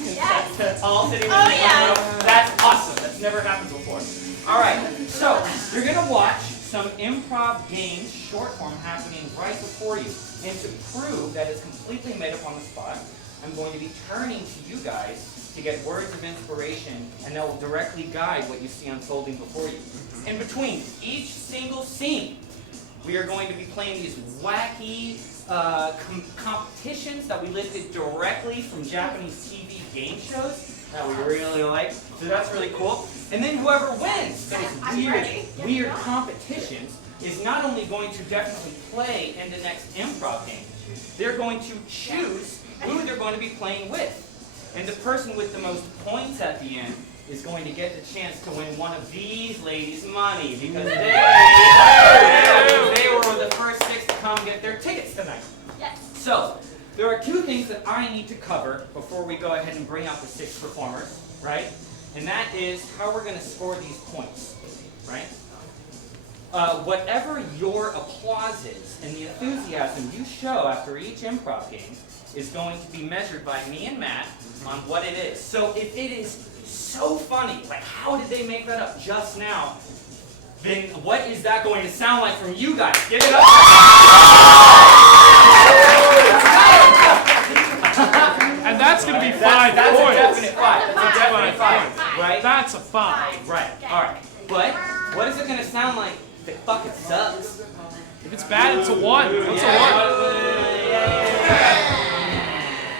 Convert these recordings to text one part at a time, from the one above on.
ladies all sitting in the front row. That's awesome. That's never happened before. All right, so you're going to watch some improv games, short form, happening right before you. And to prove that it's completely made up on the spot, I'm going to be turning to you guys to get words of inspiration, and that will directly guide what you see unfolding before you. In between each single scene, we are going to be playing these wacky competitions that we lifted directly from Japanese TV game shows that we really like. So that's really cool. And then whoever wins those weird competitions is not only going to definitely play in the next improv game, they're going to choose who they're going to be playing with. And the person with the most points at the end is going to get the chance to win one of these ladies' money because they were the first 6 to come get their tickets tonight. Yes. So, there are 2 things that I need to cover before we go ahead and bring out the 6 performers, right? And that is how we're going to score these points, right? Whatever your applause is and the enthusiasm you show after each improv game is going to be measured by me and Matt on what it is. So if it is so funny, like how did they make that up just now, then what is that going to sound like from you guys? Give it up! And that's going to be 5 that's points. That's a definite 5. That's a definite 5, right? That's a 5. Right, alright. But what is it going to sound like if it fucking sucks? If it's bad, it's a 1. That's a 1.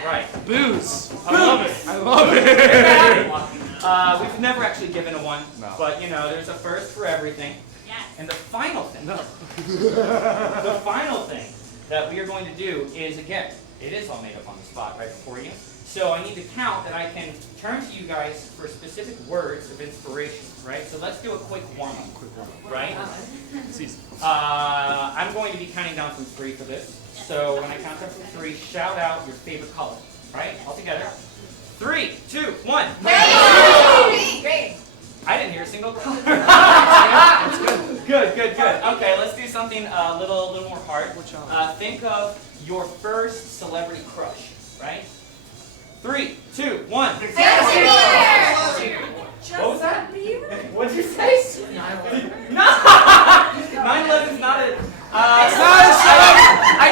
Right. Booze. I love it. I love it. We've never actually given a 1, No. but you know, there's a first for everything. Yes. And the final thing, No. the final thing that we are going to do is, again, it is all made up on the spot right before you. So I need to count that I can turn to you guys for specific words of inspiration, right? So let's do a quick warm-up, right? It's easy. I'm going to be counting down from 3 for this. So when I count down from 3, shout out your favorite color, right? All together. 3, 2, 1. Great. I didn't hear a single color. That's good. Good. Okay, let's do something a little more hard. Think of your first celebrity crush, right? 3, 2, 1. What was that? What did you say? 9/11 is not a. I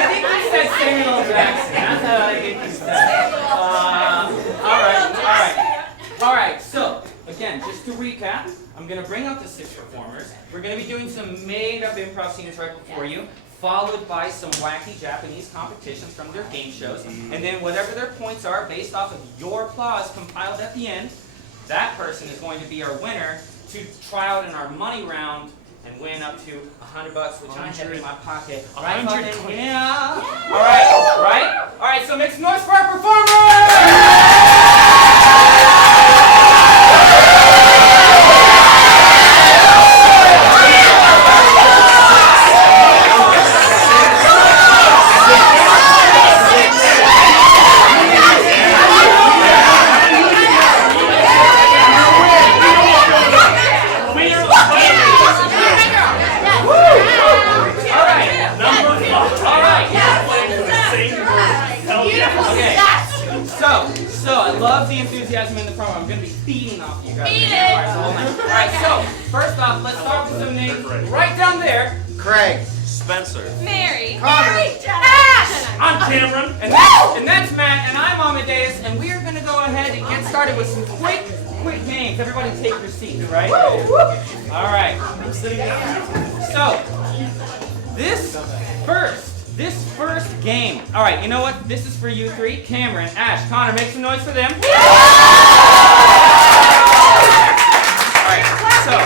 think you said Samuel Jackson. That's how I think you said. All right. So again, just to recap, I'm going to bring out the 6 performers. We're going to be doing some made-up improv scenes right before you, followed by some wacky Japanese competitions from their game shows, and then whatever their points are based off of your applause compiled at the end, that person is going to be our winner to try out in our money round and win up to $100, which I have in my pocket. Right, fucking yeah. All right. So make some noise for our performers! So I love the enthusiasm in the front row. I'm going to be feeding off you guys. All right, so first off, let's start with some names right down there. Craig. Spencer. Mary. Ash! I'm Cameron. And that's Matt. And I'm Amadeus. And we are going to go ahead and get started with some quick names. Everybody take your seat, right? All right. So, this first game. All right, you know what? This is for you 3. Cameron, Ash, Connor, make some noise for them. All right, so,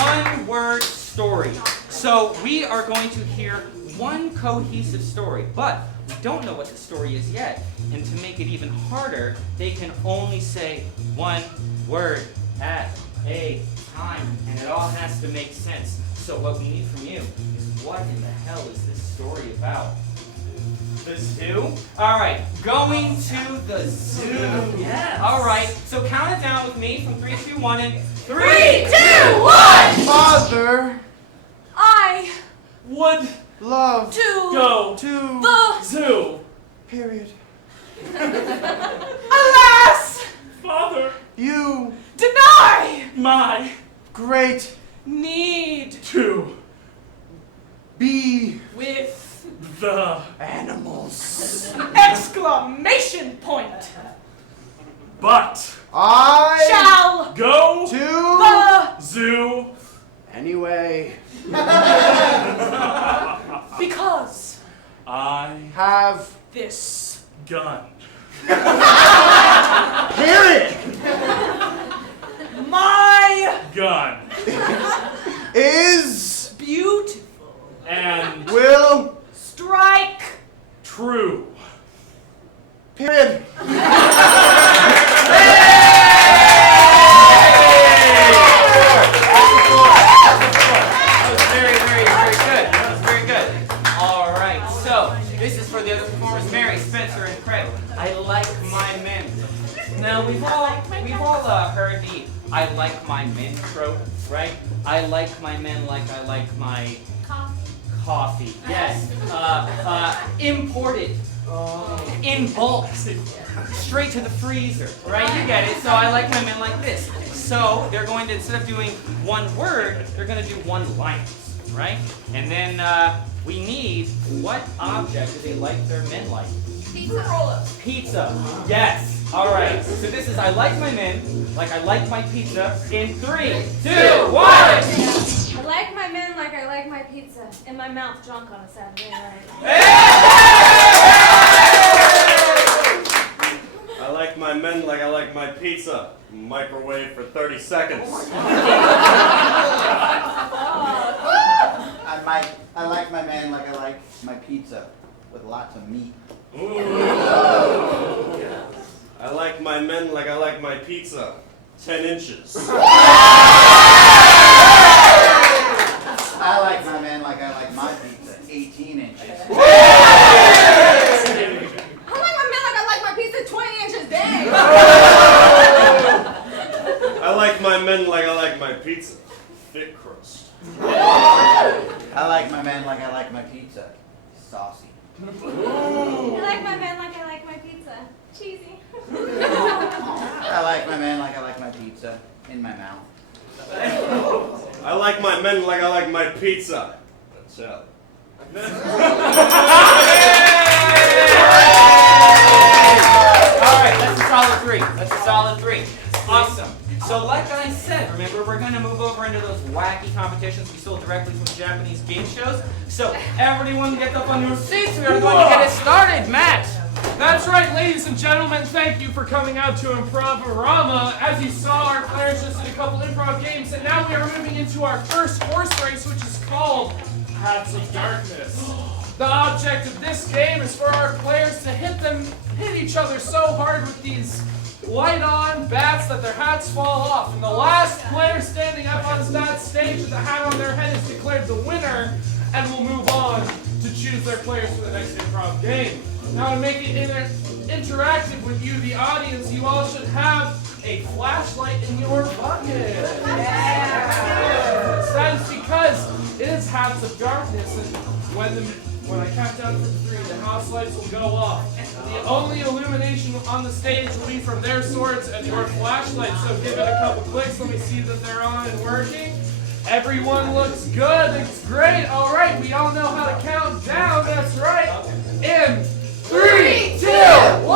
one-word story. So we are going to hear one cohesive story, but we don't know what the story is yet. And to make it even harder, they can only say one word at a time, and it all has to make sense. So what we need from you is, what in the hell is this story about? The zoo? All right, going to the zoo. Yeah. All right, so count it down with me from 3, 2, 1, and 3, 2, 1. Father. I Would Love. to go To. the zoo. Period. allow My great need to be with the animals. Exclamation point. but I Shall go to the zoo anyway because I have this gun. period my Gun. is beautiful And will strike true. period. That was very, very, very good. That was very good. All right, so this is for the other performers, Mary, Spencer, and Craig. I like my men. Now we've all heard the "I like my men" trope, right? I like my men like I like my coffee. Yes, imported. In bulk, straight to the freezer, right? You get it. So I like my men like this. So they're going to, instead of doing one word, they're going to do one line, right? And then we need, what object do they like their men like? Pizza. Pizza. Yes. All right. So this is I like my men like I like my pizza. In 3, 2, 1. I like my men like I like my pizza. In my mouth drunk on a Saturday night. I like my men like I like my pizza. Microwave for 30 seconds. I like my man like I like my pizza, with lots of meat. I like my men like I like my pizza. 10 inches. I like my man like I like my pizza, 18 inches. I like my man like I like my pizza 20 inches big. I like my men like I like my pizza. Thick crust. I like my man like I like my pizza, saucy. I like my men like I like my pizza. Cheesy. I like my man like I like my pizza, in my mouth. I like my men like I like my pizza. That's it. All right, that's a solid 3. That's a solid 3. Awesome. So like I said, remember we're going to move over into those wacky competitions we stole directly from Japanese game shows. So everyone get up on your seats. We are going to get it started. Matt. That's right, ladies and gentlemen. Thank you for coming out to Improvarama. As you saw, our players just did a couple improv games, and now we are moving into our first horse race, which is called Hats of Darkness. The object of this game is for our players to hit each other so hard with these light-on bats that their hats fall off. And the last player standing up on that stage with the hat on their head is declared the winner, and will move on to choose their players for the next improv game. Now, to make it interactive with you, the audience, you all should have a flashlight in your bucket. Yes. That is because it is Hats of Darkness, and when I count down from 3, the house lights will go off. The only illumination on the stage will be from their swords and your flashlight, so give it a couple clicks. Let me see that they're on and working. Everyone looks good. It's great. All right, we all know how to count down. That's right. In 3, 2, 1.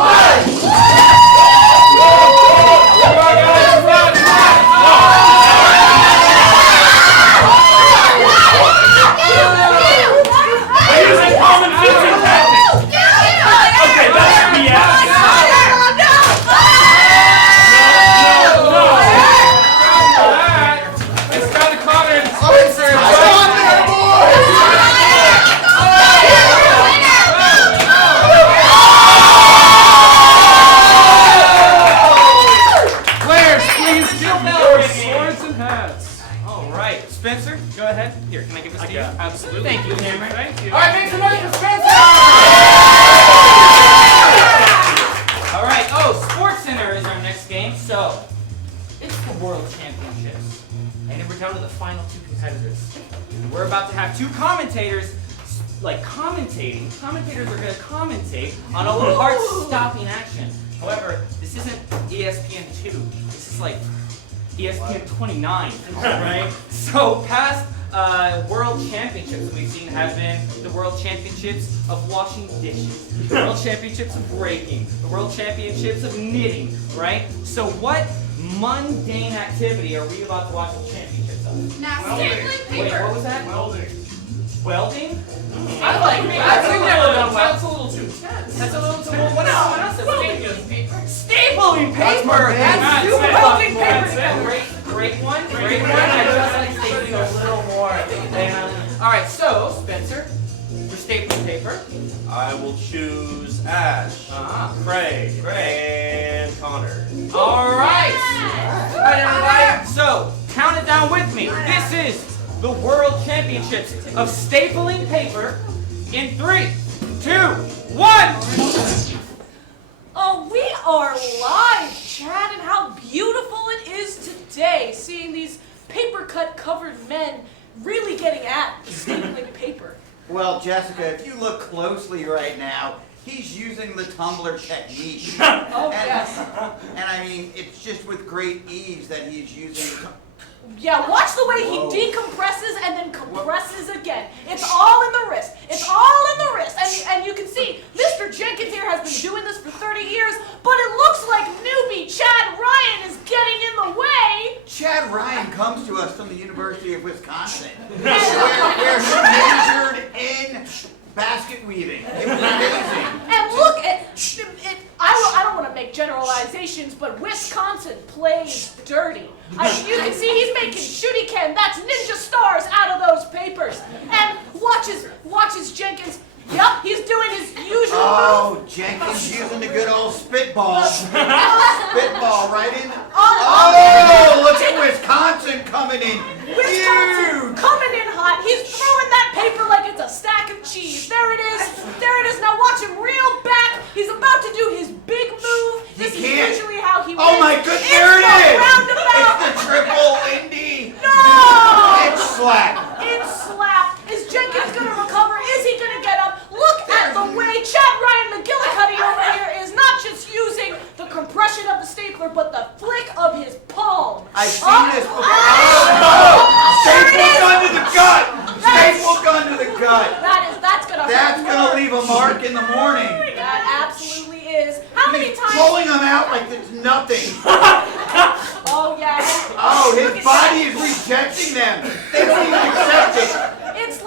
I'm using common fishing tactics. Okay, that's BS. It's kind of Connor and Spencer. Players, please give me your swords and hats. All right, Spencer, go ahead. Here, can I give this to you? Absolutely. Thank you, Cameron. Thank you. All right, make some noise for Spencer. All right. Oh, Sports Center is our next game. So it's the World Championships, and then we're down to the final 2 competitors. And we're about to have 2 commentators, commentating. Commentators are going to commentate on a little heart-stopping action. However, this isn't ESPN2. This is like ESPN 29, right? So past world championships that we've seen have been the world championships of washing dishes, the world championships of breaking, the world championships of knitting, right? So what mundane activity are we about to watch the championships of? Now, stapling Wait, paper. what was that? Welding? I like me. I think that's a little too intense. That's a little too. What else? Stapling paper. Stapling paper. That's That's it. welding That's paper. it. Great one. Great one. I just like stapling a little more. All right. So Spencer, for stapling paper. I will choose Ash, Craig, and Connor. All right. All right, everybody. So count it down with me. This is the World Championships of stapling paper in 3, 2, 1. Oh, we are live, Chad, and how beautiful it is today, seeing these paper cut covered men really getting at stapling paper. Well, Jessica, if you look closely right now, he's using the tumbler technique. Oh, and, yes. And I mean, it's just with great ease that he's using. Yeah, watch the way he Whoa. decompresses and then compresses again. It's all in the wrist. It's all in the wrist. And you can see Mr. Jenkins here has been doing this for 30 years, but it looks like newbie Chad Ryan is getting in the way. Chad Ryan comes to us from the University of Wisconsin, where he majored in basket weaving. It was amazing. And look at it. I don't want to make generalizations, but Wisconsin plays dirty. You can see he's making shuriken. That's ninja stars out of those papers. And watches Jenkins. Yep, he's doing his usual move. Oh, Jenkins using the good old spitball. Spitball right in. Oh, look at Wisconsin coming in. Wisconsin Huge. coming in hot. He's throwing that paper like it's a stack of cheese. There it is. There it is. Now watch him reel back. He's about to do his big move. This is can't. usually how he Oh wins. my goodness, It's there it the is. roundabout. It's the triple Indy. No! It's slap. It's slap. Is Jenkins going to recover? Is he going to get up? Look at the way Chad Ryan McGillicuddy over here is not just using the compression of the stapler, but the flick of his palm. I've seen this before. Staple gun to the gut. Staple gun to the gut. That's going to That's gonna leave a mark in the morning. That absolutely is. How many He's times? pulling them out like it's nothing. Oh, yeah. Oh, Look his at body that. is rejecting them. They don't even accept it. It's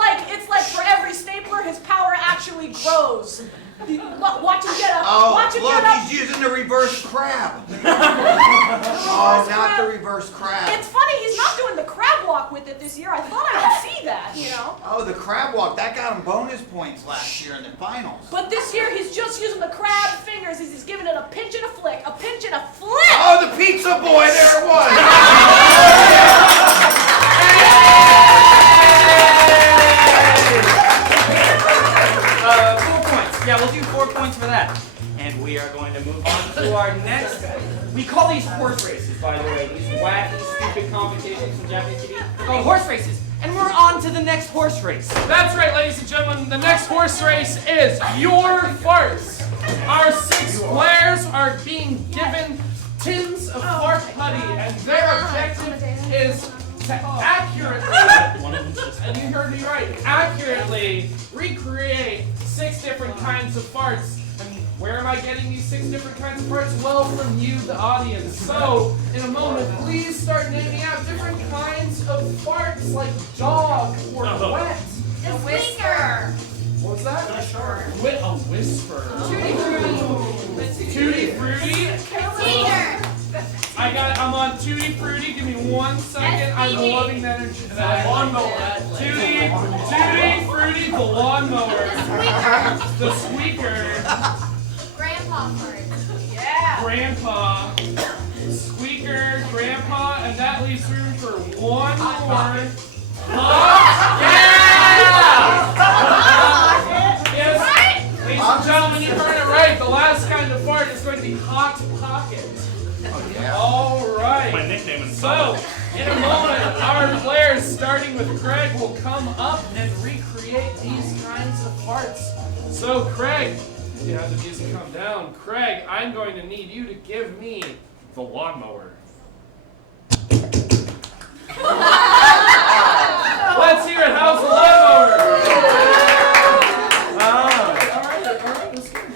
like for every stapler, his power actually grows. Watch him get up. Oh, Watch him look, get up. he's using the reverse crab. Oh, not the reverse crab. It's funny, he's not doing the crab walk with it this year. I thought I would see that, you know? Oh, the crab walk. That got him bonus points last year in the finals. But this year, he's just using the crab fingers. He's giving it a pinch and a flick. A pinch and a flick! Oh, the pizza boy. There it was. 4 points. Yeah, we'll do 4 points for that. And we are going to move on to our next. We call these horse races, by the way. These wacky, stupid competitions from Japanese TV. Called horse races. And we're on to the next horse race. That's right, ladies and gentlemen. The next horse race is your farts. Our 6 players are being given tins of fart putty, and their objective is to accurately, and you heard me right, accurately recreate 6 different kinds of farts. And where am I getting these 6 different kinds of farts? Well, from you, the audience. So, in a moment, please start naming out different kinds of farts, like dog or wet. A whisper. What was that? A whisper. Tutti Frutti. I'm on Tutti Frutti. Give me 1 second. I'm loving that energy. Lawnmower. Tutti Frutti, the lawnmower. The squeaker. Grandpa part. Yeah. Grandpa. Squeaker, grandpa, and that leaves room for one more. Yes, ladies and gentlemen, you heard it right. The last kind of fart is going to be Hot Pocket. Oh, yeah. All right. My nickname in So, in a moment, our players, starting with Craig, will come up and recreate these kinds of farts. So, Craig, you have the music come down. Craig, I'm going to need you to give me the lawnmower. Let's hear it. How's the lawnmower?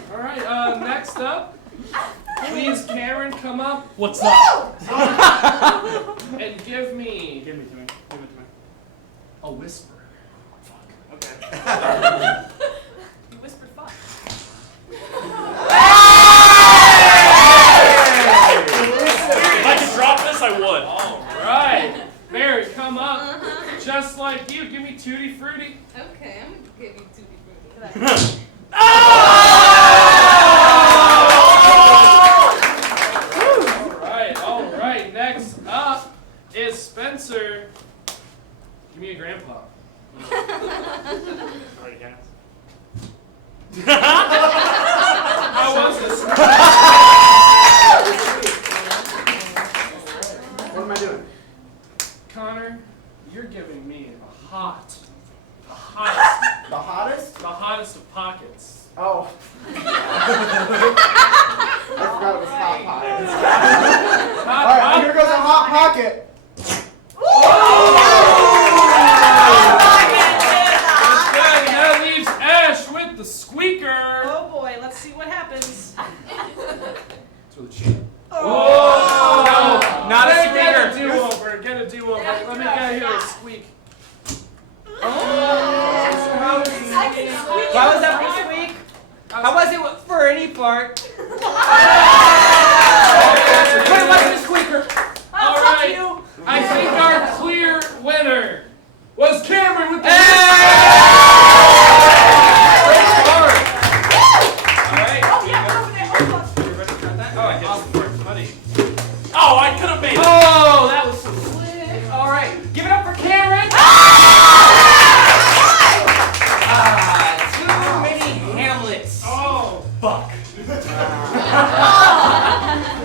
All right, next up, please, Cameron, come up. What's up? And give me Give it to me. a whisper. Okay. You whispered fuck. If I could drop this, I would. All right. Mary, come up. Just like you. Give me Tutti Frutti. Okay, I'm gonna give you Tutti Frutti. All right. Next up is Spencer. Give me a grandpa. Already has. How was this? What am I doing? Connor, you're giving me the hottest, The hottest? the hottest of pockets. Oh. I forgot it was hot pocket. Hot Alright, pocket. here goes a hot pocket. Good. That leaves Ash with the squeaker. Oh boy, let's see what happens. To the chin. Oh, not a Get squeaker. a do-over. Get a do-over. Yeah, Let me good. get here a squeak. I can squeak. Why was that for squeak? How was it for any part? But it wasn't a squeaker. Oh, All fuck right. you. I think our clear winner was Cameron with the Hey! Great start. All right. Oh, yeah, over there. Hold on. You ready for that? Oh, I hit Awesome work, buddy. Oh, I could have made it. Oh, that was so slick. All right. Give it up for Cameron. Too many Hamlets. Oh. Fuck.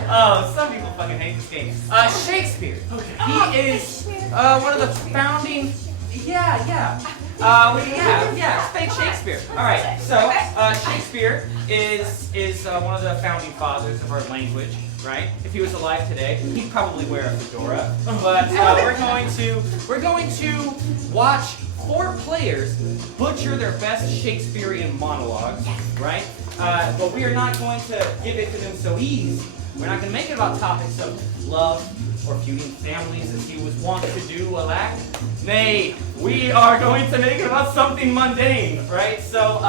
Oh, some people fucking hate this game. Shakespeare. He is one of the founding. Yeah, fake Shakespeare. All right, so Shakespeare is one of the founding fathers of our language, right? If he was alive today, he'd probably wear a fedora. But we're going to watch 4 players butcher their best Shakespearean monologues, right? But we are not going to give it to them so easy. We're not going to make it about topics of love or feuding families as he was wont to do, alack. Nay, we are going to make it about something mundane, right? So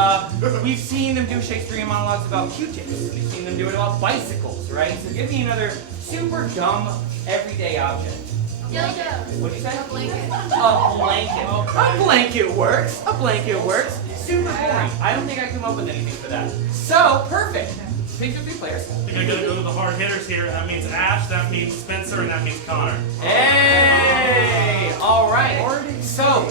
we've seen them do Shakespearean monologues about Q-tips. We've seen them do it about bicycles, right? So give me another super dumb everyday object. What'd you say? A blanket. A blanket. A blanket works. A blanket works. Super boring. I don't think I come up with anything for that. So, perfect. Pick your 3 players. I think I gotta go to the hard hitters here. That means Ash, that means Spencer, and that means Connor. Hey! All right. So,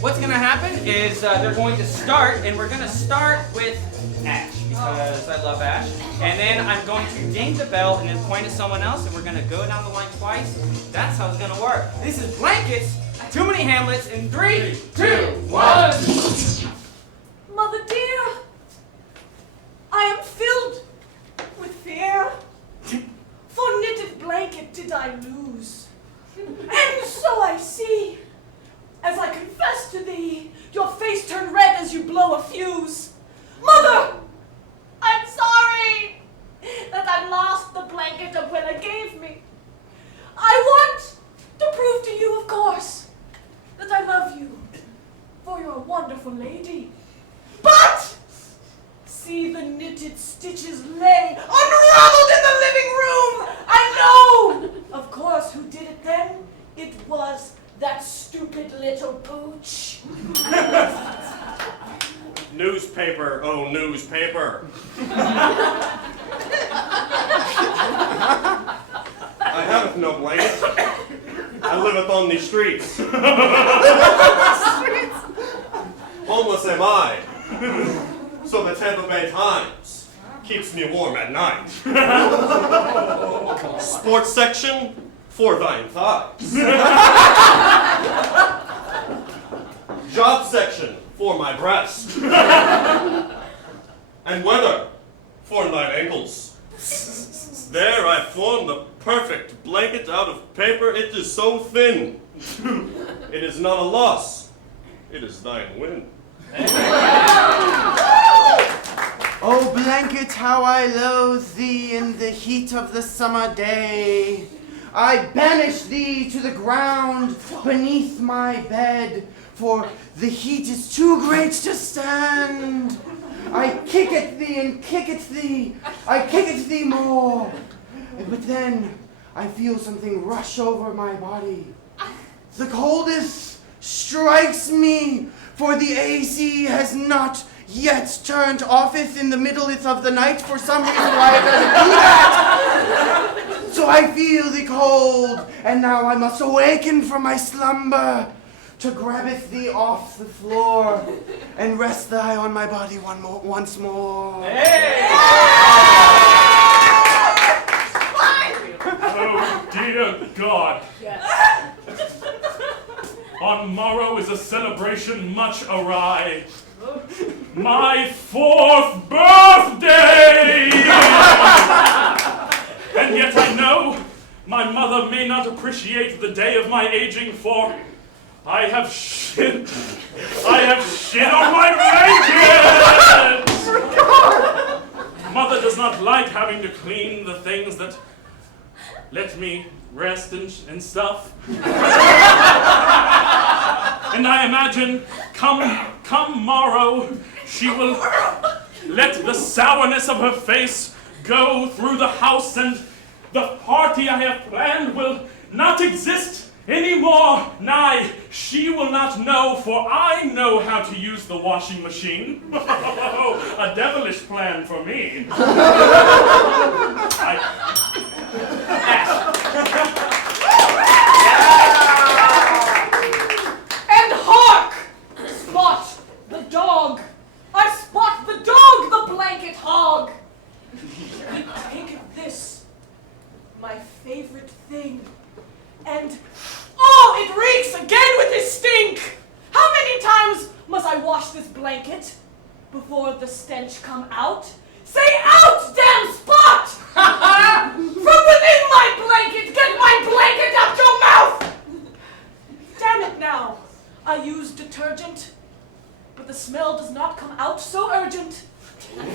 what's going to happen is they're going to start, and we're going to start with Ash, because I love Ash. And then I'm going to ding the bell and then point at someone else, and we're going to go down the line twice. That's how it's going to work. This is Blankets, Too Many Hamlets, in 3, 2, 1. Mother dear, I am filled with fear. For knitted blanket did I lose. And so I see, as I confess to thee, your face turn red as you blow a fuse. Mother, I'm sorry that I lost the blanket Abuela gave me. I want to prove to you, of course, that I love you, for you're a wonderful lady. But see the knitted stitches lay unraveled in the living room. I know, of course, who did it then. It was that stupid little pooch. Newspaper, oh newspaper. I have no blanket. I liveth on the streets. Homeless am I. So the Tampa Bay Times keeps me warm at night. Sports section for thine thighs. Job section for my breast. And weather for thine ankles. There I form the perfect blanket out of paper. It is so thin. It is not a loss. It is thine win. Oh, blanket, how I loathe thee in the heat of the summer day. I banish thee to the ground beneath my bed, for the heat is too great to stand. I kick at thee and kick at thee. I kick at thee more. But then I feel something rush over my body. The coldest strikes me, for the AC has not yet turned offeth in the middle of the night. For some reason why it doesn't do that. So I feel the cold, and now I must awaken from my slumber to grabbeth thee off the floor and rest thee on my body once more. Hey! Oh, dear God. Yes. On morrow is a celebration much awry. My 4th birthday! And yet I know my mother may not appreciate the day of my aging, for I have shit on my blanket! Mother does not like having to clean the things that let me rest and stuff. And I imagine, come morrow, she will let the sourness of her face go through the house, and the party I have planned will not exist anymore. Nay, she will not know, for I know how to use the washing machine. A devilish plan for me. And hark! Spot the dog! I spot the dog, the blanket hog! He taken this, my favorite thing, and oh, it reeks again with this stink! How many times must I wash this blanket before the stench come out? Say out, damn Spot! From within my blanket, get my blanket out your mouth! Damn it now, I use detergent, but the smell does not come out so urgent. The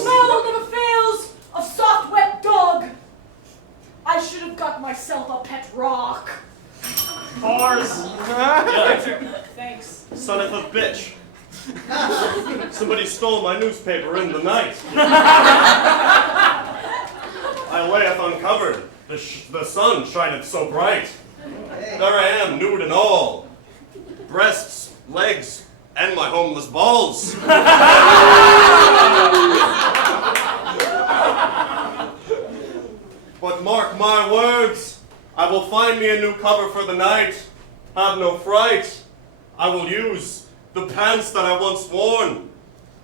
smell never fails of soft, wet dog. I should have got myself a pet rock. Bars. Thanks. Son of a bitch. Somebody stole my newspaper in the night. I layeth uncovered. The sun shineth so bright. There I am, nude and all. Breasts, legs, and my homeless balls. But mark my words, I will find me a new cover for the night. Have no fright. I will use the pants that I once worn.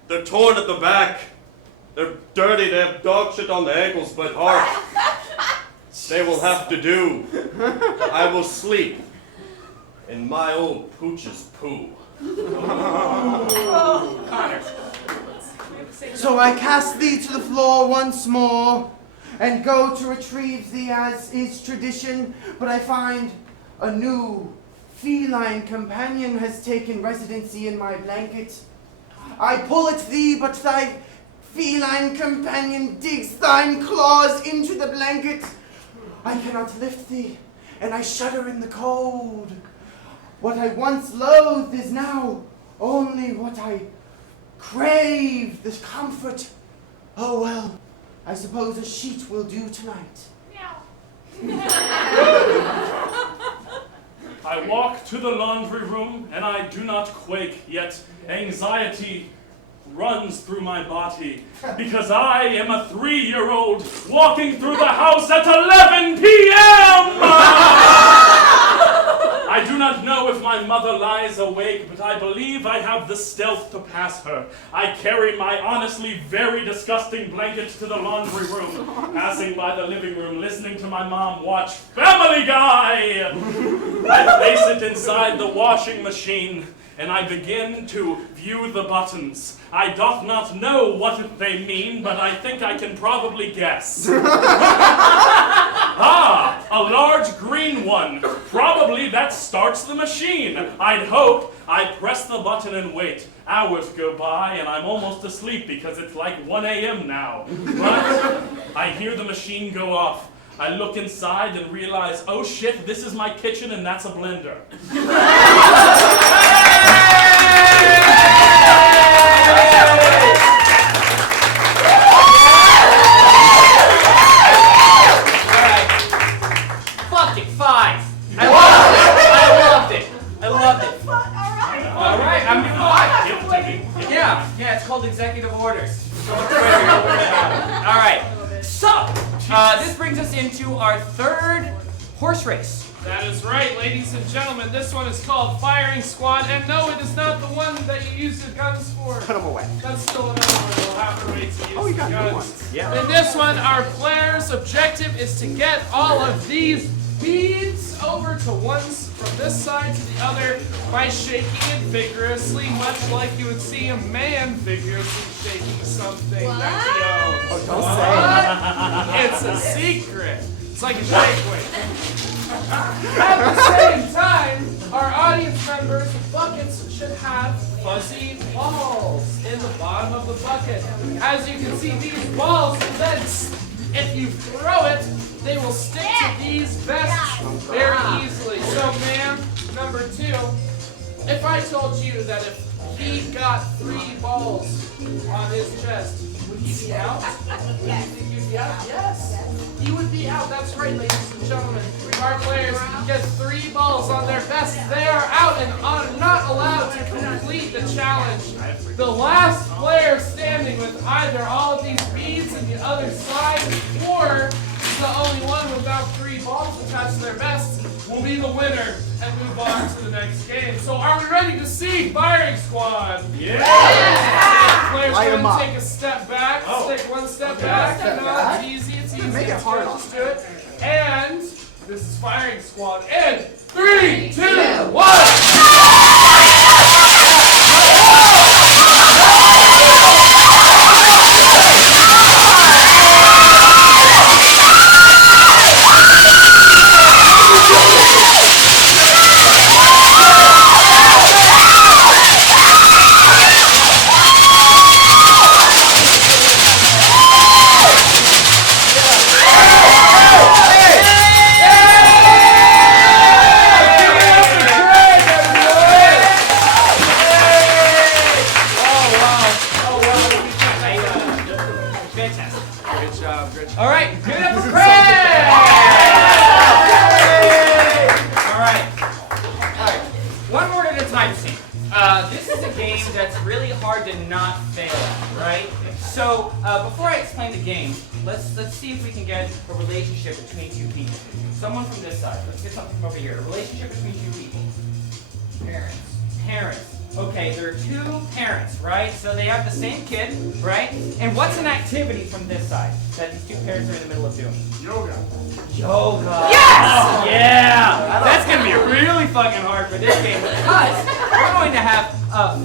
They're torn at the back. They're dirty, they have dog shit on the ankles, but heart, they will have to do. I will sleep in my old pooch's poo. So I cast thee to the floor once more, and go to retrieve thee as is tradition, but I find a new feline companion has taken residency in my blanket. I pull at thee, but thy feline companion digs thine claws into the blanket. I cannot lift thee, and I shudder in the cold. What I once loathed is now only what I crave, this comfort. Oh well, I suppose a sheet will do tonight. I walk to the laundry room, and I do not quake, yet anxiety runs through my body, because I am a 3-year-old walking through the house at 11 p.m. I do not know if my mother lies awake, but I believe I have the stealth to pass her. I carry my honestly very disgusting blanket to the laundry room, passing by the living room, listening to my mom watch Family Guy. I place it inside the washing machine, and I begin to view the buttons. I doth not know what they mean, but I think I can probably guess. Ah, a large green one. Probably that starts the machine. I'd hope. I press the button and wait. Hours go by and I'm almost asleep because it's like 1 a.m. now. But I hear the machine go off. I look inside and realize, oh shit, this is my kitchen and that's a blender. Fucking 5. I loved it. All right, I'm moving on. Yeah, it's called executive orders. All right, so this brings us into our third horse race. That is right, ladies and gentlemen. This one is called Firing Squad, and no, it is not the one that you use the guns for. Put them away. That's still another one. We'll have to wait to use Oh, you the got new guns. ones. Yeah. In this one, our player's objective is to get all of these beads over to one from this side to the other by shaking it vigorously, much like you would see a man vigorously shaking something that he owns. Oh, don't What? It's a secret. It's like a shake weight. At the same time, our audience members' buckets should have fuzzy balls in the bottom of the bucket. As you can see, these balls will then, if you throw it, they will stick to these vests very easily. So, ma'am, number 2, if I told you that if he got 3 balls on his chest, would he be out? Would you think he'd be out? Yes. He would be out. That's right, ladies and gentlemen. Our players get 3 balls on their vest. They are out and are not allowed to complete the challenge. The last player standing with either all of these beads in the other side or the only one without 3 balls attached to their vest will be the winner and move on to the next game. So are we ready to see Firing Squad? Yeah! Players Light 'em going to up. take a step back, Oh. stick one step back. Step No, back. it's easy, it's easy. Make it It's hard good, on just do it. And this is Firing Squad. And 3, 2, 1! All right, give it up for Craig! All right. One word at a time, Steve. This is a game that's really hard to not fail at, right? So before I explain the game, let's see if we can get a relationship between 2 people. Someone from this side. Let's get something from over here. A relationship between 2 people. Parents. Okay, there are 2 parents, right? So they have the same kid, right? And what's an activity from this side that these 2 parents are in the middle of doing? Yoga. Yoga. Yes! Oh, yeah! That's going to be really fucking hard for this game because we're going to have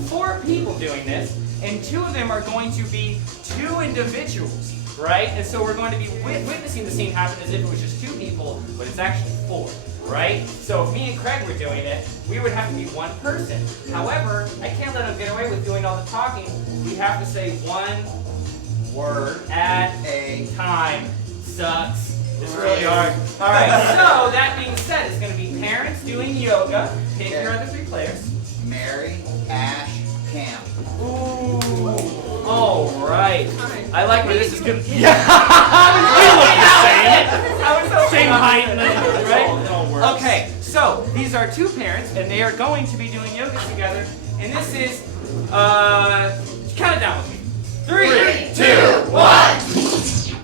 4 people doing this, and 2 of them are going to be 2 individuals, right? And so we're going to be witnessing the scene happen as if it was just 2 people, but it's actually 4. Right? So if me and Craig were doing it, we would have to be 1 person. However, I can't let him get away with doing all the talking. We have to say 1 word at a time. Sucks. It's really hard. All right. So that being said, it's going to be parents doing yoga. Pick your other 3 players. Mary, Ash, Cam. Ooh. All right. I like where this is going to. Yeah. Same height, right? Okay, so these are 2 parents, and they are going to be doing yoga together. And this is, count it down with me. 3, 2, 1.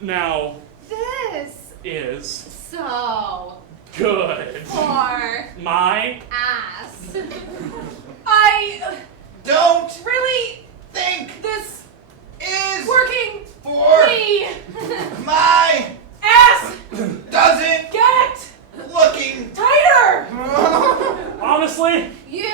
Now This is so good. for My ass. I Don't really think this is working for me my ass doesn't get looking tighter. honestly, You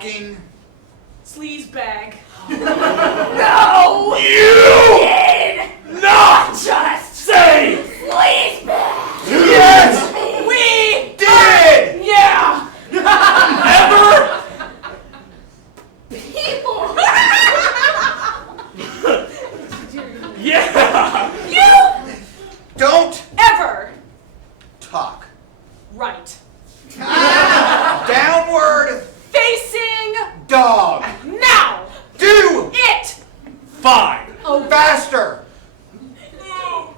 talking. Sleaze bag. No! You Did not just say please back! Yes! We Did! yeah. ever? People! Yeah. You Don't ever talk. right. Downward Facing dog. now. Do It. Fine. faster.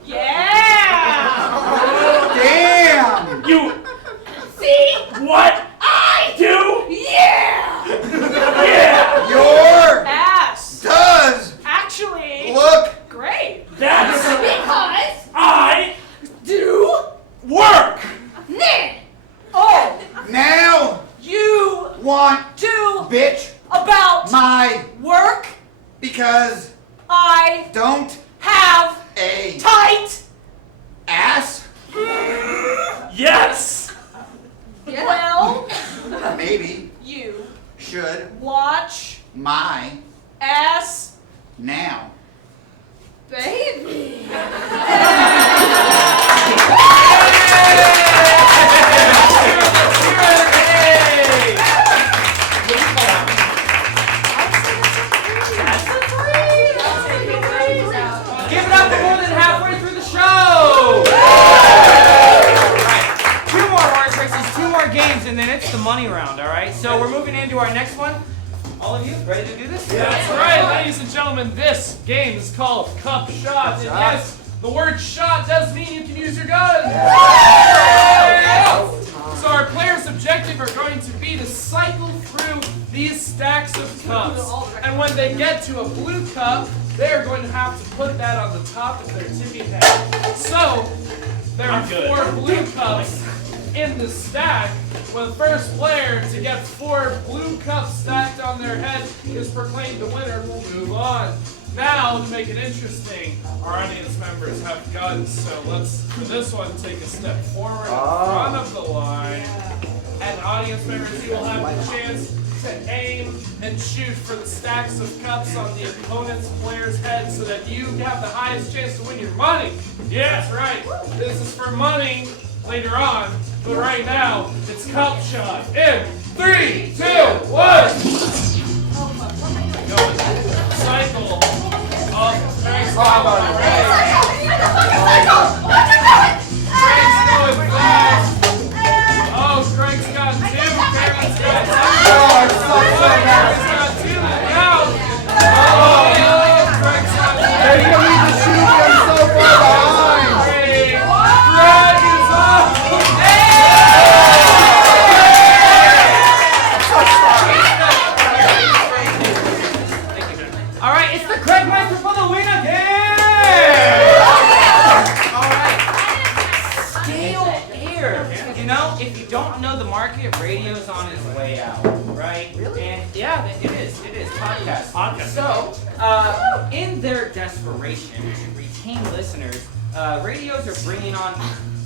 Yeah. Damn. You See? what? I Do? Yeah! Yeah. Your Ass. does Actually. look Great. That's Because I Do. work. then Oh. now You want do bitch about my work. because I don't have a tight. ass. Yes. Well, Maybe you should watch my ass. now. baby. Give it up for more than halfway through the show! Alright, 2 more horse races, 2 more games, and then it's the money round, alright? So we're moving into our next one. All of you ready to do this? That's right, ladies and gentlemen. This game is called Cup Shot. And yes, the word shot does mean you can use your gun. So our players' objective are going to be to cycle through these stacks of cups. And when they get to a blue cup, they're going to have to put that on the top of their tippy head. So there are I'm good. 4 blue cups in the stack, where the first player to get 4 blue cups stacked on their head is proclaimed the winner. We'll move on. Now, to make it interesting, our audience members have guns, so let's, for this one, take a step forward in front of the line. And audience members, you will have the chance to aim and shoot for the stacks of cups on the opponent's player's head so that you have the highest chance to win your money. Yes, right. This is for money later on, but right now, it's cup shot. In 3, 2, 1. Cycle of Craig's going fast. Oh, Craig's got 2. Karen's got 2. Karen's got 2. Now. Oh, Craig's got 2. You don't need to shoot them so far behind. Craig is up. Alright, it's the Craig Meister for the win again! Alright. Scale here. You know, if you don't know the market, radio's on its way out, right? Really? And yeah, it is. Podcast. So, in their desperation to retain listeners, radios are bringing on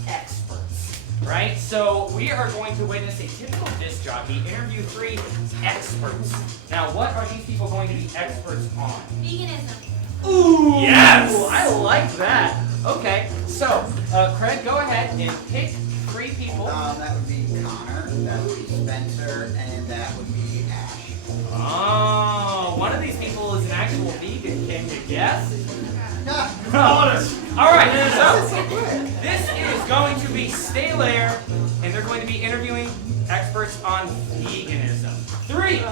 experts, right? So we are going to witness a typical disc jockey interview 3 experts. Now, what are these people going to be experts on? Veganism. Ooh, Yes! I like that. Okay, so Craig, go ahead and pick 3 people. That would be Connor, that would be Spencer, and that would be Ash. Oh, one of these people is an actual vegan. Can you guess? Honest. All right, so this is going to be Stay Layer, and they're going to be interviewing experts on veganism. 3, 2,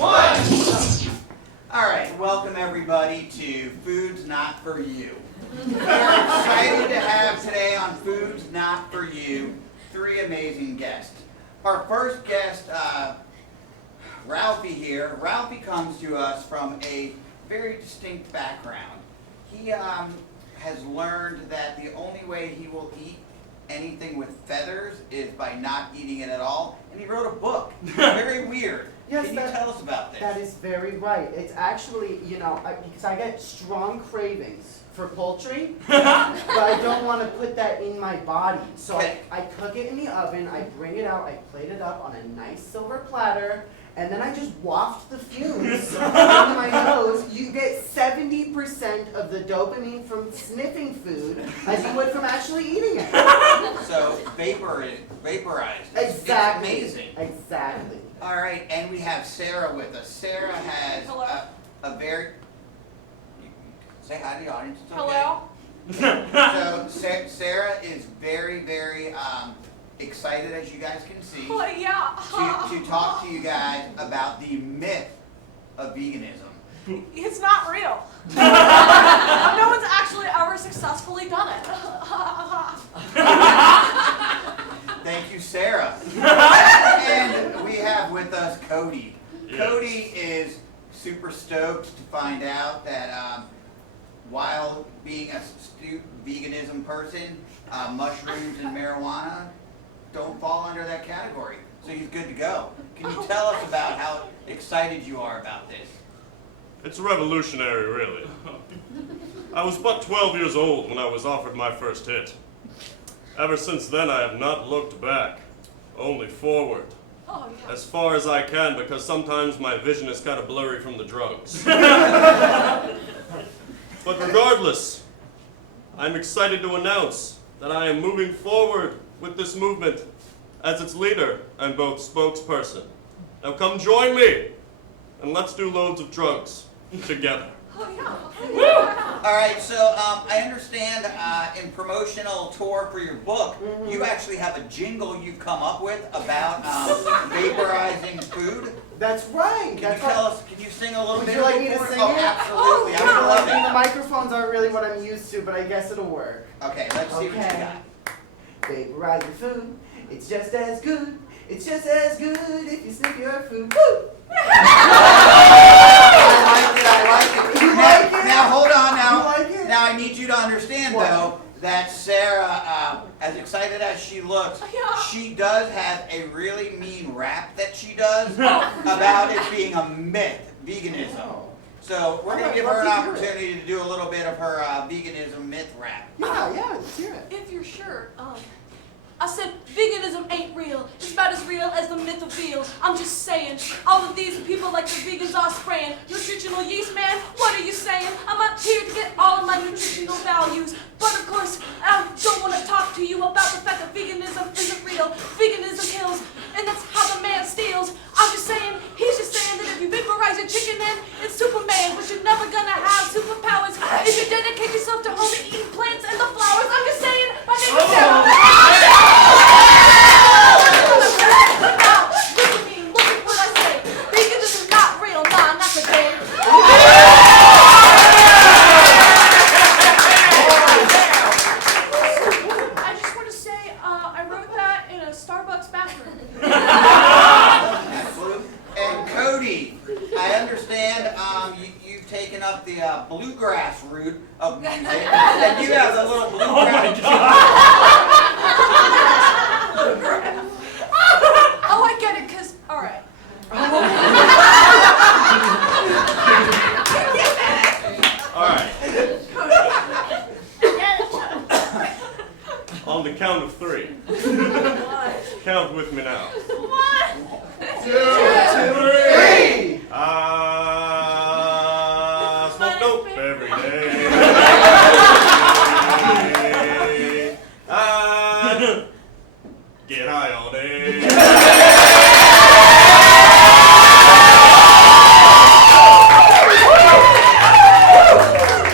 1. All right, welcome everybody to Foods Not For You. We're excited to have today on Foods Not For You 3 amazing guests. Our first guest, Ralphie here. Ralphie comes to us from a very distinct background. He has learned that the only way he will eat anything with feathers is by not eating it at all, and he wrote a book. Very weird. Yes, Can you tell us about this? That is very right. It's actually, because I get strong cravings for poultry, but I don't want to put that in my body. So I cook it in the oven, I bring it out, I plate it up on a nice silver platter, and then I just waft the fumes into my nose. You get 70% of the dopamine from sniffing food as you would from actually eating it. So vaporized. Exactly. It's amazing. Exactly. All right, and we have Sarah with us. Sarah has Hello. a very. Say hi to the audience. It's okay. Hello. So Sarah is very, very excited, as you guys can see, Oh, yeah. to talk to you guys about the myth of veganism. It's not real. No one's actually ever successfully done it. Thank you, Sarah. And we have with us Cody. Yes. Cody is super stoked to find out that while being a astute veganism person, mushrooms and marijuana don't fall under that category. So he's good to go. Can you tell us about how excited you are about this? It's revolutionary, really. I was but 12 years old when I was offered my first hit. Ever since then, I have not looked back, only forward. Oh, yeah. As far as I can, because sometimes my vision is kind of blurry from the drugs. But regardless, I'm excited to announce that I am moving forward with this movement as its leader and both spokesperson. Now come join me, and let's do loads of drugs together. Oh, yeah. All right, so I understand in promotional tour for your book, you actually have a jingle you've come up with about vaporizing food. That's right. Can That's you tell us? Can you sing a little Would bit? you like me to for us? sing Oh, it? absolutely. Oh, I would love I mean, the it. microphones aren't really what I'm used to, but I guess it'll work. Okay, let's see what you Okay. got. Vaporize your food. It's just as good. It's just as good if you sniff your food. Woo! I like it. You now, like it? now hold on. Now, You like it? now I need you to understand What? though that Sarah, as excited as she looks, Yeah. she does have a really mean rap that she does about it being a myth, veganism. Oh. So we're gonna I'd give love her an to hear it. opportunity to do a little bit of her veganism myth rap. Yeah, let's hear it. If you're sure, I said veganism ain't real. It's about as real as the myth of veal. I'm just saying, all of these people like the vegans are spraying. Nutritional yeast, man, what are you saying? I'm up here to get all of my nutritional values. But of course, I don't want to talk to you about the fact that veganism isn't real. Veganism kills, and that's how the man steals. I'm just saying, he's just saying that if you vaporize your chicken, then it's Superman. But you're never gonna have superpowers if you dedicate yourself to only eating plants and the flowers. I'm just saying, my name is Sarah. Now, look at me, look at what I say. Veganism is not real, nah, not today. I just want to say, I wrote that in a Starbucks bathroom. Absolutely. And Cody, I understand you've taken up the bluegrass route of music, and you have the little bluegrass. Oh, I get it, because, all right. All right. On the count of 3. Count with me now. 1, 2, 3! Smoke dope every day. Get high all day.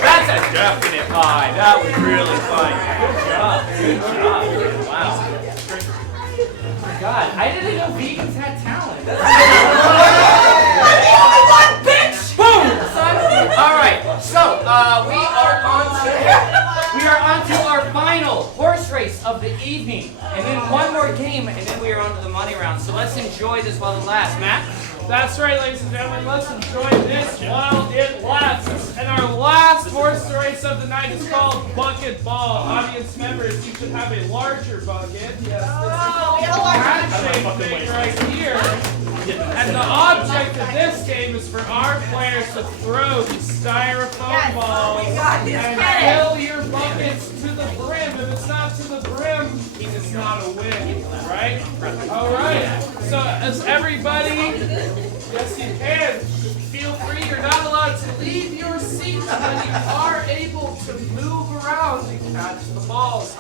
That's a definite high. That was really fun. Good job. Good job. Wow. Oh my God, I didn't know vegans had talent. Boom! Son. All right. So we are on to our final horse race of the evening, and then one more game, and then we are on to the money round. So let's enjoy this while it lasts, Matt. That's right, ladies and gentlemen. Let's enjoy this while it lasts. And our last horse race of the night is called Bucket Ball. Audience members, you should have a larger bucket. Yes, this is a handshake thing right here. And the object of this game is for our players to throw these styrofoam balls and fill your buckets to the brim. If it's not to the brim, it's not a win, right? All right. So as everybody, yes you can. Feel free. You're not allowed to leave your seats, but you are able to move around and catch the balls.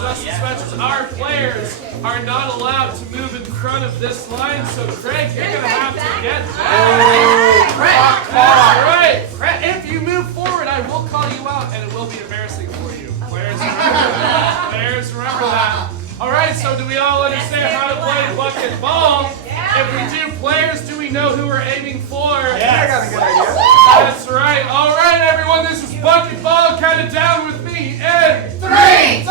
Just as much as our players are not allowed to move in front of this line, so Craig, you're gonna have to get back. That's right. If you move forward, I will call you out, and it will be embarrassing for you. Players, remember that. Players, remember that. All right. So, do we all understand how to play bucket ball? If we do, players, do we know who we're aiming for? I got a good idea. That's right. All right, everyone. This is bucket ball. Count it down with me. In 3, 2, 1.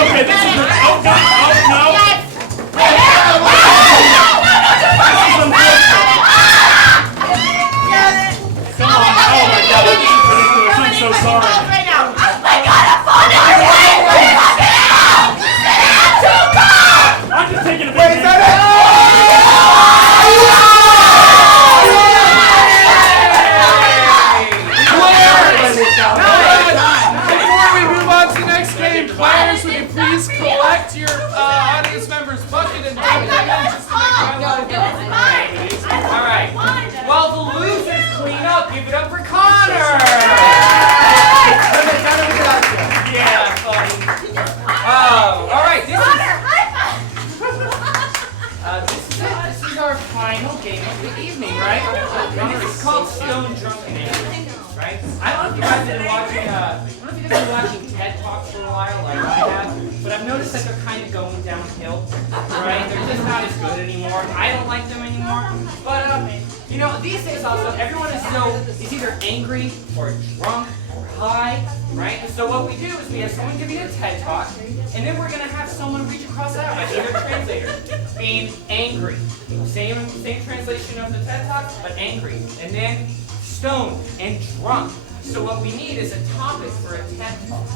Okay, this is oh god, oh no! Come on, oh my god, this is ridiculous, I'm so sorry. I'm just taking a big hit. Before we move on to the next game, players, would you please collect your audience members' bucket and dump them in just to make All right. While the losers clean up, give it up for Connor. Yeah, funny. All right. This is our final game of the evening, right? It's called Stone Drunk and Angry, right? I don't know if you guys have been watching. TED Talks for a while, like I have, but I've noticed that they're kind of going downhill, right? They're just not as good anymore. I don't like them anymore. But you know, these days also, everyone is either angry or drunk or high, right? So what we do is we have someone giving a TED Talk, and then we're gonna have someone reach across the aisle, like either translator, being angry. Same translation of the TED Talk, but angry. And then stoned and drunk. So what we need is a topic for a TED Talk.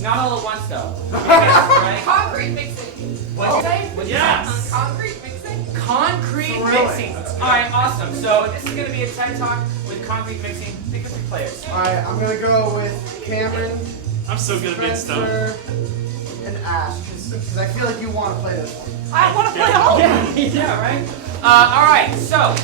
Not all at once though. Right? Concrete mixing. What'd you say? Yes! Concrete mixing? Concrete mixing. Alright, awesome. So this is gonna be a TED Talk with concrete mixing. Pick up your players. Alright, I'm gonna go with Cameron, I'm so good at being stoned. Spencer, and Ash, because I feel like you want to play this one. I want to play all. Yeah, right? Alright, so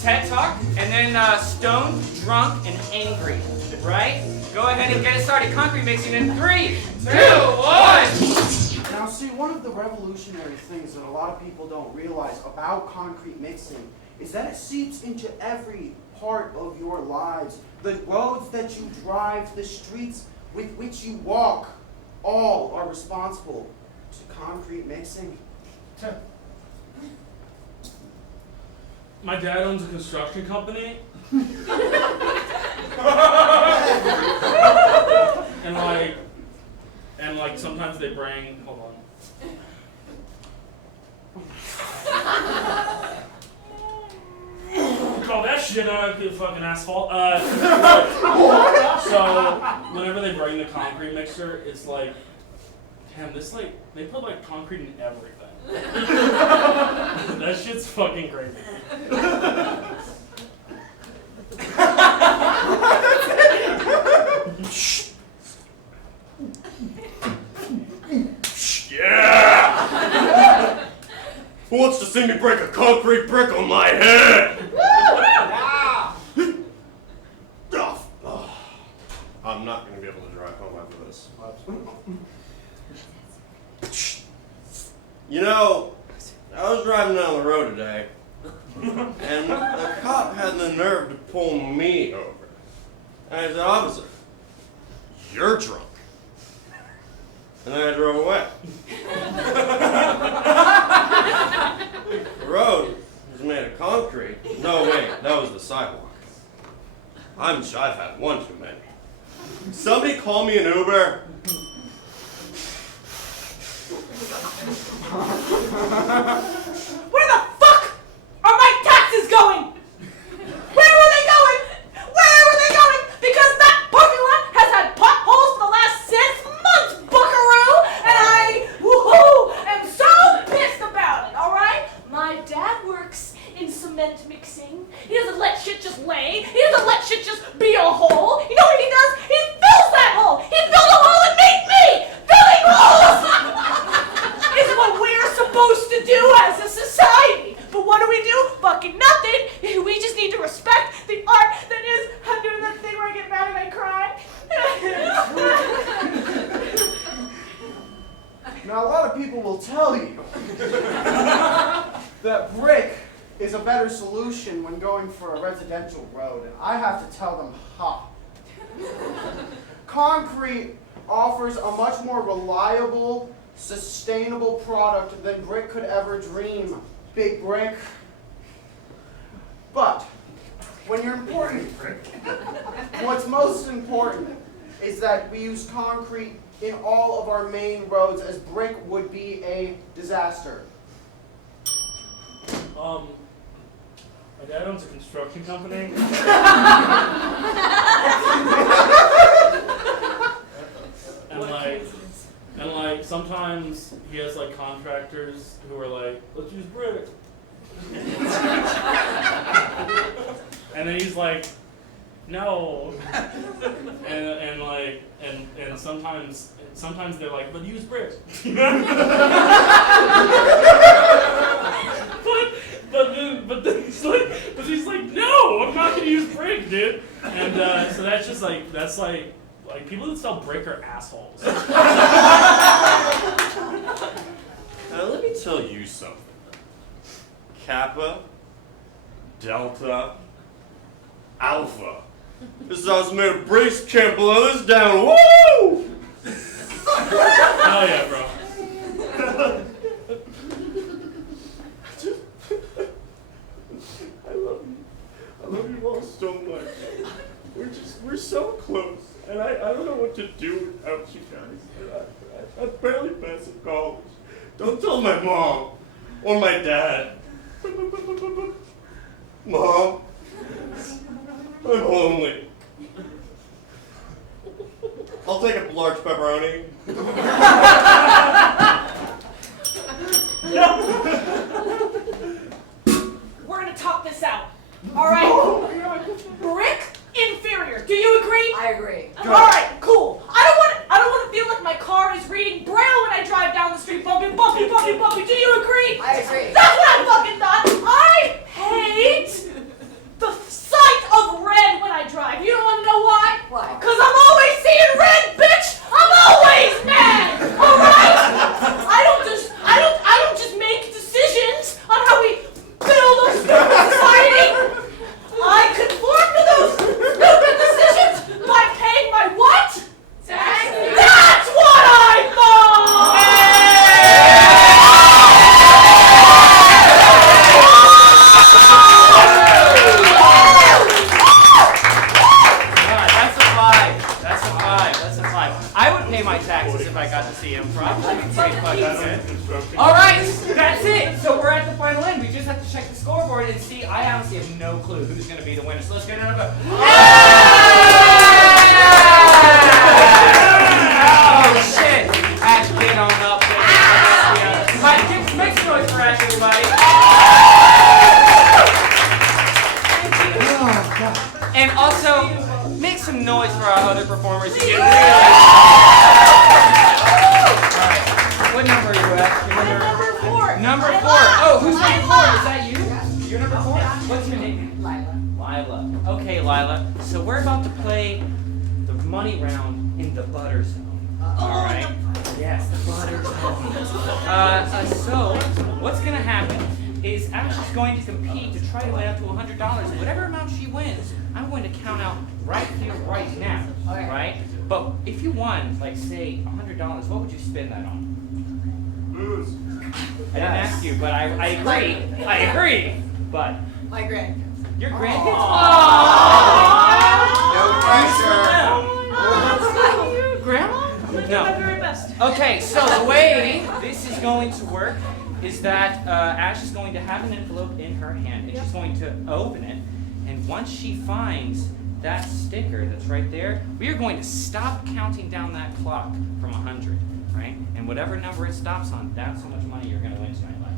TED Talk, and then stoned, drunk, and angry. Right? Go ahead and get it started. Concrete mixing in 3, 2, 1! Now see, one of the revolutionary things that a lot of people don't realize about concrete mixing is that it seeps into every part of your lives. The roads that you drive, the streets with which you walk, all are responsible to concrete mixing. My dad owns a construction company. and like sometimes they bring, hold on. Call that shit the fucking asphalt. So whenever they bring the concrete mixer, it's like, damn, this like they put like concrete in everything. That shit's fucking crazy. Yeah! Who wants to see me break a concrete brick on my head? Oh, I'm not going to be able to drive home after this. You know, I was driving down the road today, and the cop had the nerve to pull me over. And I said, "Officer, you're drunk." And then I drove away. The road was made of concrete. No, wait, that was the sidewalk. I've had one too many. Somebody call me an Uber. Where the fuck are my taxes going? Where were they going? Where were they going? Because that part will tell you that brick is a better solution when going for a residential road, and I have to tell them, ha. Concrete offers a much more reliable, sustainable product than brick could ever dream. Big brick. But when you're important, what's most important is that we use concrete in all of our main roads, as brick would be a disaster. My dad owns a construction company. and like sometimes he has like contractors who are like, let's use brick. And then he's like, no. And sometimes they're like, but use brick. But he's like, no, I'm not gonna use brick, dude. And so that's like people that sell brick are assholes. Now let me tell you something. Kappa, Delta, Alpha. This house is made of bricks, can't blow this down. Woo! Hell yeah, bro. I love you all so much. We're so close, and I don't know what to do without you guys. I barely passed in college. Don't tell my mom or my dad. Mom, I'm lonely. I'll take a large pepperoni. We're gonna talk this out. All right? Brick inferior. Do you agree? I agree. All right, cool. I don't want to feel like my car is reading Braille when I drive down the street, bumping. Do you agree? I agree. That's what I fucking thought. I hate the sight of red when I drive. You don't want to know why? Why? Because I'm always seeing red, bitch. I'm always mad. All right? I don't just make decisions on how we build a stupid society. I conform to those stupid decisions by paying my what? Taxes. That's what I thought! That's a five. I would pay my taxes if I got to see improv. That'd be pretty fucking good. All right, that's it. So we're at the final end. We just have to check the scoreboard and see. I honestly have no clue who's going to be the winner. So let's get another vote. Oh shit! Ash, get on up there. Make some noise for Ash, everybody. And also, make some noise for our other performers. You did really. All right. What number are you at? Number 4. Number 4. Oh, who's number 4? Is that you? You're number 4? What's your name? Lila. Okay, Lila. So we're about to play the money round in the butter zone. All right. Yes, the butter zone. So what's gonna happen is Ash is going to compete to try to win up to $100. Whatever amount she wins, I'm going to count out right here, right now. Okay. Right? But if you won, like say $100, what would you spend that on? Booze. I didn't ask you, but I agree. I agree. But My grandkids. your grandkids? No pressure. Your grandma? I'm gonna do No. my very best. Okay, so the way this is going to work is that Ash is going to have an envelope in her hand, and she's going to open it, and once she finds that sticker that's right there, we are going to stop counting down that clock from 100, right? And whatever number it stops on, that's how much money you're going to win tonight, Lila.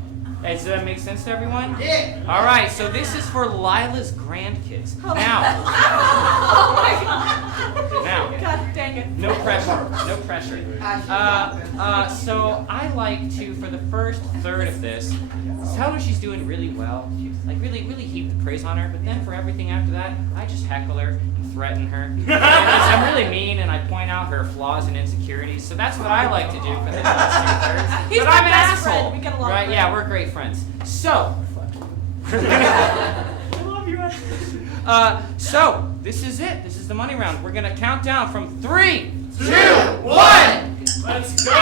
Hey, does that make sense to everyone? Yeah. All right, so this is for Lila's grandkids. Now, Oh my god. now, God dang it. No pressure. No pressure. So I like to, for the first third of this, tell her she's doing really well. Like really heap the praise on her. But then for everything after that, I just heckle her and threaten her. I'm really mean and I point out her flaws and insecurities. So that's what I like to do for the last two thirds. He's But my I'm an best asshole. friend. We get along Right? great. Yeah, we're great friends. So. So this is it. This is the money round. We're gonna count down from 3, 2, 1. Let's go!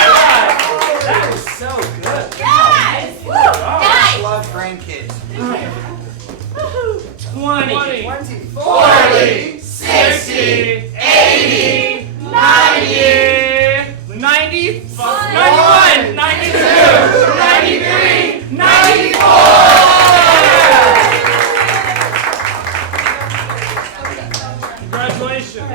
That was so good. I love grandkids. 20, 40, 60, 80, 90, 91, 92, 93, 94! Congratulations.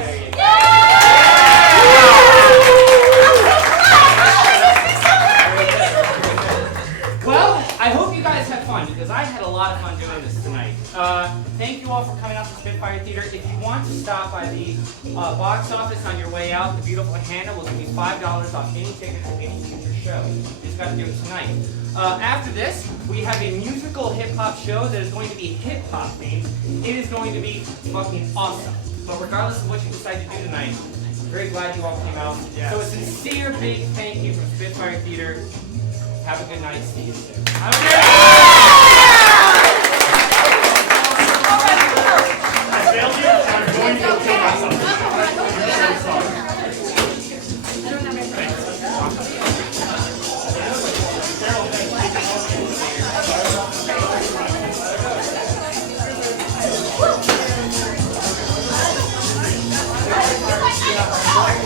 Well, I hope you guys had fun because I had a lot of fun doing this tonight. Thank you all for coming out to Spitfire Theater. If you want to stop by the box office on your way out, the beautiful Hannah will give you $5 off any ticket to any future show. You just got to do it tonight. After this, we have a musical hip-hop show that is going to be hip-hop themed. It is going to be fucking awesome. But regardless of what you decide to do tonight, I'm very glad you all came out. Yes. So a sincere big thank you from Spitfire Theater. Have a good night. See you soon. Have a great